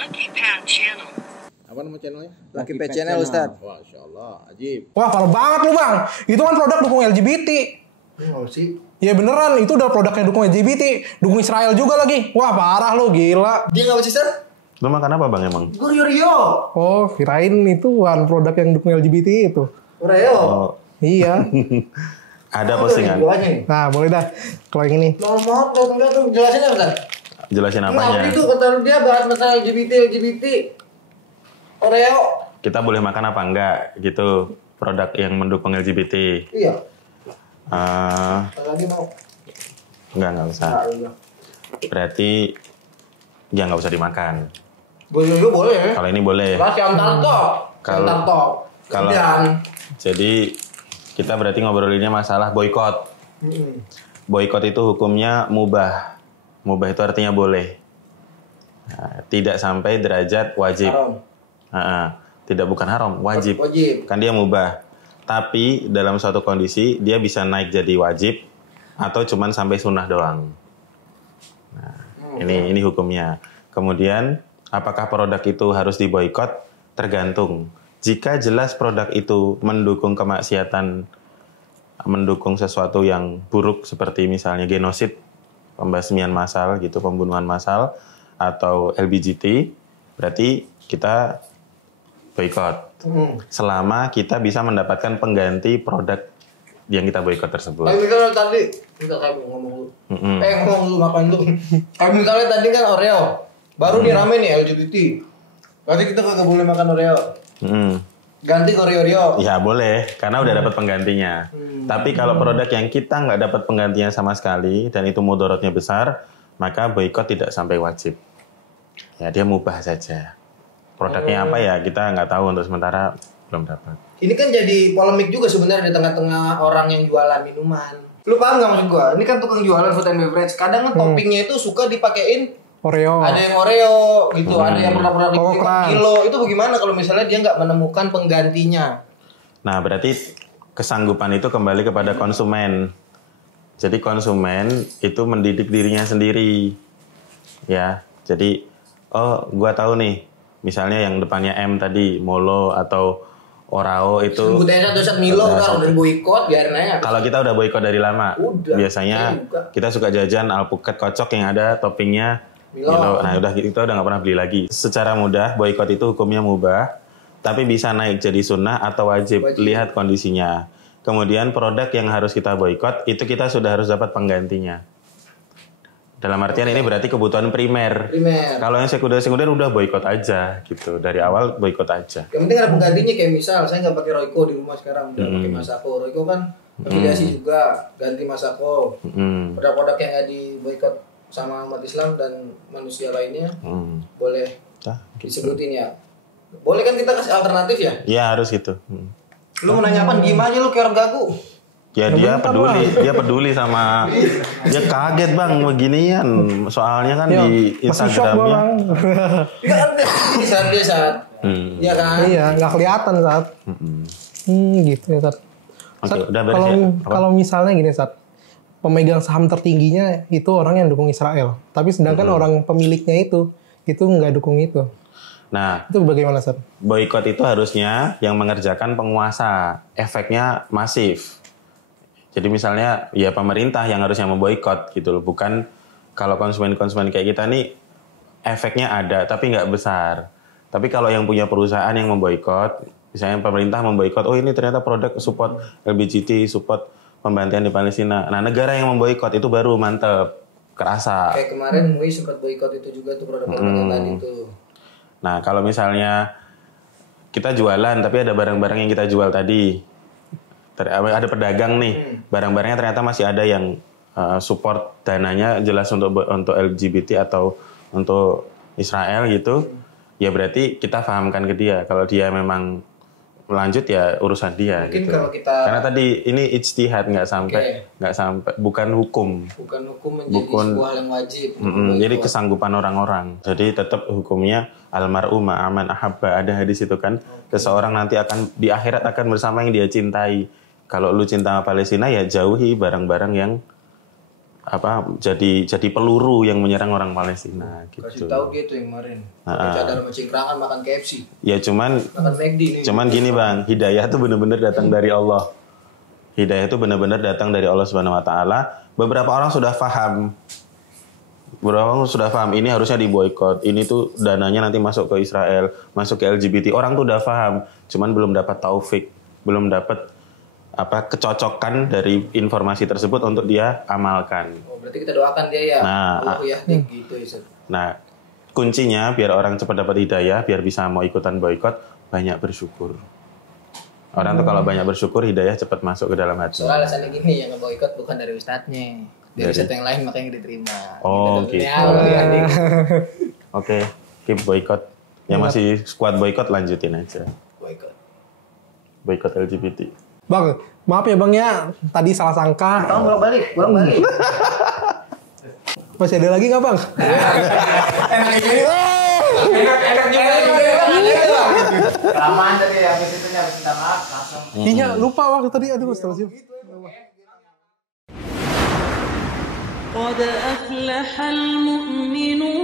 Lucky Pad Channel. Apa nama channelnya? Lucky Pad Channel, Ustaz. Wah, Masya Allah, ajib. Wah, parah banget lu, Bang. Itu kan produk dukung LGBT. Oh sih. Ya beneran, itu udah produknya dukung LGBT. Dukung Israel juga lagi. Wah, parah lu, gila. Dia nggak sih, Sir? Lu makan apa bang emang? Gue Rio. Oh, kirain itu kan produk yang dukung LGBT itu. Rio. Oh, Iya. ada postingan. Nah, boleh dah. Kalau yang ini. Nomor, tuh jelasin apa, Sir? Jelasin Nah, apanya? itu kata dia bahas masalah LGBT. Oreo. Kita boleh makan apa enggak gitu produk yang mendukung LGBT. Iya. Eh, Lagi mau. enggak usah. Berarti ya nggak usah dimakan. Boleh juga boleh. Kalau ini boleh. Lah si Antarto. Kalau jadi kita berarti ngobrolinnya masalah boykot. Boykot itu hukumnya mubah. Mubah itu artinya boleh. Nah, tidak sampai derajat wajib. Tidak bukan haram, wajib. Wajib. Kan dia mubah. Tapi dalam suatu kondisi dia bisa naik jadi wajib atau cuman sampai sunnah doang. Nah, ini hukumnya. Kemudian apakah produk itu harus diboikot? Tergantung. Jika jelas produk itu mendukung kemaksiatan, mendukung sesuatu yang buruk seperti misalnya genosid, pembasmian massal gitu, pembunuhan massal atau LGBT, berarti kita boikot. Selama kita bisa mendapatkan pengganti produk yang kita boikot tersebut. Kayak misalnya tadi, kayak ngomong lu. Ngomong lu makan lu. Kayak misalnya tadi kan Oreo. Baru nih rame nih LGBT. Berarti kita kagak boleh makan Oreo. Ganti ke Oreo. Ya boleh, karena udah dapat penggantinya. Tapi kalau produk yang kita nggak dapat penggantinya sama sekali dan itu mudaratnya besar, maka boikot tidak sampai wajib. Ya dia mubah saja. Produknya apa ya kita nggak tahu untuk sementara belum dapat. Ini kan jadi polemik juga sebenarnya di tengah-tengah orang yang jualan minuman. Lu paham nggak maksud gua? Ini kan tukang jualan food and beverage. Kadang kan toppingnya itu suka dipakein Oreo. ada yang Oreo gitu, ada yang produk-produk di Crunch. kilo. Itu bagaimana kalau misalnya dia nggak menemukan penggantinya? Nah berarti kesanggupan itu kembali kepada konsumen. Jadi konsumen itu mendidik dirinya sendiri, ya. Jadi oh gua tahu nih, misalnya yang depannya M tadi, Molo atau Orao itu. Sebutnya satu Milo kan udah boikot, biarin aja. Kalau kita udah boikot dari lama, Udah, biasanya kita suka jajan alpukat kocok yang ada toppingnya Milo. Nah udah kita udah nggak pernah beli lagi. Secara mudah boikot itu hukumnya mubah, tapi bisa naik jadi sunnah atau wajib. Lihat kondisinya. Kemudian produk yang harus kita boikot itu kita sudah harus dapat penggantinya. Dalam artian ini berarti kebutuhan primer. Kalau yang sekunder udah boikot aja gitu. Dari awal boikot aja. Yang penting ada penggantinya, kayak misal saya nggak pakai Royco di rumah sekarang, udah pakai Masako. Royco kan afiliasi juga, ganti Masako. Produk-produk yang nggak diboikot sama umat Islam dan manusia lainnya boleh disebutin ya. Boleh kan kita kasih alternatif ya? Iya harus gitu. Lu mau nanya apa? Diem aja lu kayak orang gagu. Ya dia peduli sama dia kaget bang beginian soalnya kan di Instagramnya. Iya kan dia saat. Iya kan? Iya, nggak kelihatan saat. Gitu ya saat. Oke, udah beres ya? Kalau misalnya gini saat, pemegang saham tertingginya itu orang yang dukung Israel, tapi sedangkan orang pemiliknya itu nggak dukung itu. Nah, itu bagaimana saat? Boikot itu harusnya yang mengerjakan penguasa, efeknya masif. Jadi misalnya ya pemerintah yang harusnya memboikot gitu loh, bukan kalau konsumen-konsumen kayak kita nih efeknya ada tapi nggak besar. Tapi kalau yang punya perusahaan yang memboikot, misalnya pemerintah memboikot, oh ini ternyata produk support LGBT, support pembantian di Palestina. Nah negara yang memboikot itu baru mantep, kerasa. Kayak kemarin MUI sempat boikot itu juga tuh produk-produk tadi tuh. Nah kalau misalnya kita jualan tapi ada barang-barang yang kita jual tadi, ada pedagang nih, barang-barangnya ternyata masih ada yang support dananya jelas untuk LGBT atau untuk Israel gitu, ya berarti kita pahamkan ke dia. Kalau dia memang lanjut ya urusan dia. Mungkin gitu. Kalau kita karena tadi ini ijtihad nggak sampai bukan hukum. Bukan hukum menjadi sebuah yang wajib. Jadi kesanggupan orang-orang. Jadi tetap hukumnya almar'u ma'aman ahabba, ada hadis itu kan. Seseorang nanti akan di akhirat akan bersama yang dia cintai. Kalau lu cinta sama Palestina ya jauhi barang-barang yang jadi peluru yang menyerang orang Palestina gitu. Kasih tahu dia tuh yang kemarin. Pakai cadar sama cingkrangan makan KFC. Ya cuman McD nih. gini Bang, hidayah itu benar-benar datang dari Allah. Hidayah itu benar-benar datang dari Allah Subhanahu wa taala. Beberapa orang sudah paham. Ini harusnya diboikot. Ini tuh dananya nanti masuk ke Israel, masuk ke LGBT. Orang tuh udah paham, cuman belum dapat taufik, belum dapat kecocokan dari informasi tersebut untuk dia amalkan. Oh, berarti kita doakan dia ya. Nah, gitu ya. Nah, kuncinya biar orang cepat dapat hidayah, biar bisa mau ikutan boikot, banyak bersyukur. Orang tuh kalau banyak bersyukur, hidayah cepat masuk ke dalam hati. Soalnya alasannya gini, yang ngeboikot bukan dari ustadznya, dari ustadz yang lain makanya diterima. Oh, gitu. Oke, keep boikot. Yang masih squad boikot lanjutin aja. Boikot LGBT. Bang, maaf ya Bang ya, tadi salah sangka. Tahun bolak-balik. Masih ada lagi nggak Bang? Enak juga. Kelamaan tadi habis itu habis minta maaf langsung. Iya, lupa waktu tadi. Aduh, astagfirullah. قد أفلح المؤمنون